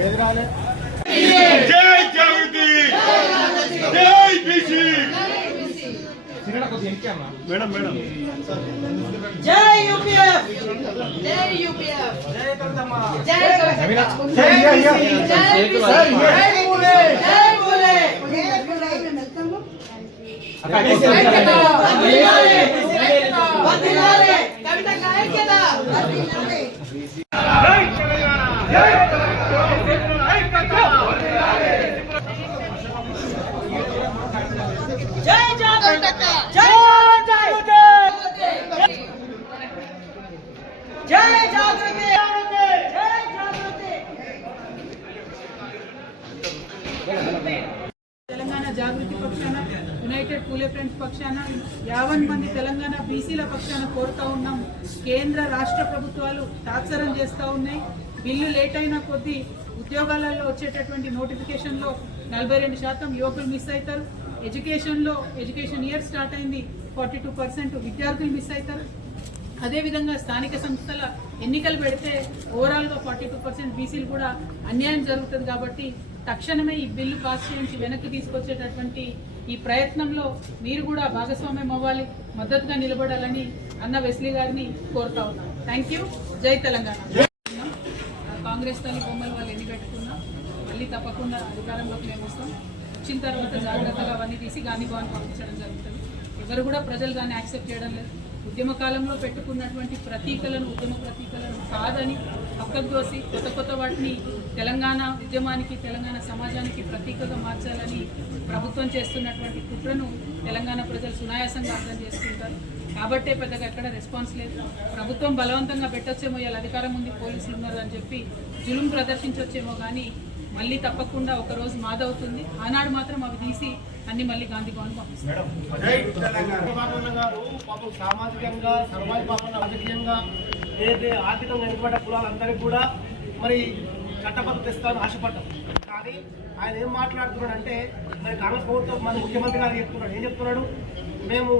ఏది రాలే జై జాగృతి జై మేడం మేడం జై యూపీఎఫ్ జై యూపీఎఫ్ జై కవితమ్మ జై జై జై జై పూలే జై పూలే వందనాలే కవిత ఐక్యత జై జాగృతి జై జాగృతి జై జాగృతి జై జాగృతి తెలంగాణ జాగృతి పక్షాన యునైటెడ్ పూలే ఫ్రెండ్స్ పక్షాన యావన్ మంది తెలంగాణ బీసీల పక్షాన కోరుతా ఉన్నాం. కేంద్ర రాష్ట్ర ప్రభుత్వాలు తాత్సరం చేస్తూ ఉన్నాయి. బిల్లు లేట్ అయిన కొద్దీ ఉద్యోగాలలో వచ్చేటటువంటి నోటిఫికేషన్లో నలభై రెండు శాతం యువకులు మిస్ అవుతారు ఎడ్యుకేషన్లో ఎడ్యుకేషన్ ఇయర్ స్టార్ట్ అయింది. ఫార్టీ టూ పర్సెంట్ విద్యార్థులు మిస్ అవుతారు అదేవిధంగా స్థానిక సంస్థల ఎన్నికలు పెడితే ఓవరాల్గా ఫార్టీ టూ పర్సెంట్ బీసీలు కూడా అన్యాయం జరుగుతుంది కాబట్టి తక్షణమే ఈ బిల్లు పాస్ చేయించి వెనక్కి తీసుకొచ్చేటటువంటి ఈ ప్రయత్నంలో మీరు కూడా భాగస్వామ్యం అవ్వాలి మద్దతుగా నిలబడాలని అన్న వెస్లీ గారిని కోరుతా ఉన్నాను థ్యాంక్ యూ జై తెలంగాణ. కాంగ్రెస్ తల్లి బొమ్మలు వాళ్ళు ఎన్ని పెట్టుకున్నా మళ్ళీ తప్పకుండా అధికారంలోకి మేము వస్తాం. వచ్చిన తర్వాత జాగ్రత్తగా అవన్నీ తీసి గాంధీ భవన్ పంపించడం జరుగుతుంది. ఎవరు కూడా ప్రజలు దాన్ని యాక్సెప్ట్ చేయడం లేదు. ఉద్యమ కాలంలో పెట్టుకున్నటువంటి ప్రతీకలను ఉద్యమ ప్రతీకలను కాదని పక్కకు కొత్త కొత్త వాటిని తెలంగాణ ఉద్యమానికి తెలంగాణ సమాజానికి ప్రతీకగా మార్చాలని ప్రభుత్వం చేస్తున్నటువంటి కుట్రను తెలంగాణ ప్రజలు సునాయాసంగా అర్థం చేసుకుంటారు. కాబట్టే పెద్దగా ఎక్కడ రెస్పాన్స్ లేదు. ప్రభుత్వం బలవంతంగా పెట్టొచ్చేమో ఇలా అధికారం ఉంది పోలీసులు ఉన్నారు అని చెప్పి జులుం ప్రదర్శించొచ్చేమో కానీ మళ్ళీ తప్పకుండా ఒక రోజు మాదవుతుంది. ఆనాడు మాత్రం అవి తీసి అన్ని మళ్ళీ గాంధీ భవన్ పంపిస్తారు రామన్న గారు సామాజికంగా సమాజ రాజకీయంగా ఆర్థికంగా వెనుకబడ్డ కులాలందరికీ కూడా మరి చట్టబద్ధత తెస్తాను ఆశపడ్డాం. కానీ ఆయన ఏం మాట్లాడుతున్నాడు అంటే మరి కాంగ్రెస్ ప్రభుత్వం మన ముఖ్యమంత్రి గారు చెప్తున్నాడు ఏం చెప్తున్నాడు? మేము